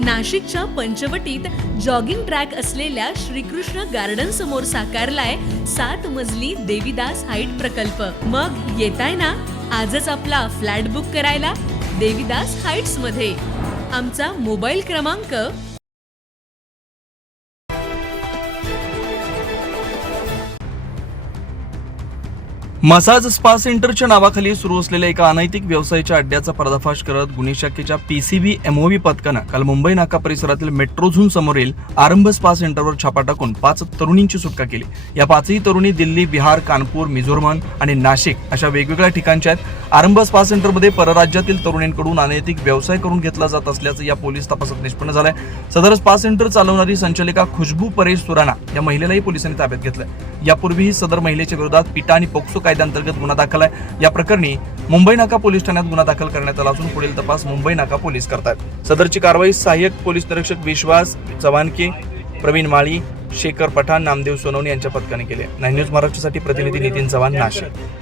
नाशिकच्या पंचवटीत jogging track असलेल्या Shrikrishna garden समोर साकारलाय 7 मजली देवीदास हाईट प्रकल्प। मग येताय ना आजच आपला फ्लॅट बुक करायला देवीदास हाईट्स मध्ये। आमचा मोबाईल क्रमांक मसाज स्पा सेंटरच्या नावाखाली सुरू असलेल्या एका अनैतिक व्यवसायाच्या अड्ड्याचा पर्दाफाश करत गुन्हे शाखेच्या पीसीबी एमओव्ही पथकानं काल मुंबई नाका परिसरातील मेट्रो झोन समोरील आरंभ स्पा सेंटरवर छापा टाकून 5 तरुणींची सुटका केली। या 5ही तरुणी दिल्ली, बिहार, कानपूर, मिझोरम आणि नाशिक अशा वेगवेगळ्या ठिकाणच्या आहेत। आरंभ स्पा सेंटरमध्ये परराज्यातील तरुणींकडून अनैतिक व्यवसाय करून घेतला जात असल्याचं या पोलीस तपासात निष्पन्न झालंय। सदर स्पा सेंटर चालवणारी संचालिका खुशबू परेश सुराणा या महिलेलाही पोलिसांनी ताब्यात घेतलंय। यापूर्वीही सदर महिलेच्या विरोधात पिटा आणि पोक्सो कायद्याअंतर्गत गुन्हा दाखल आहे। या प्रकरणी मुंबई नाका पोलीस ठाण्यात गुन्हा दाखल करण्यात आला असून पुढील तपास मुंबई नाका पोलीस करतात। सदरची कारवाई सहाय्यक पोलीस निरीक्षक विश्वास चव्हाणके, प्रवीण माळी, शेखर पठाण, नामदेव सोनवणे यांच्या पथकाने केली आहे। 9 न्यूज महाराष्ट्रासाठी प्रतिनिधी नितीन चव्हाण, नाशिक।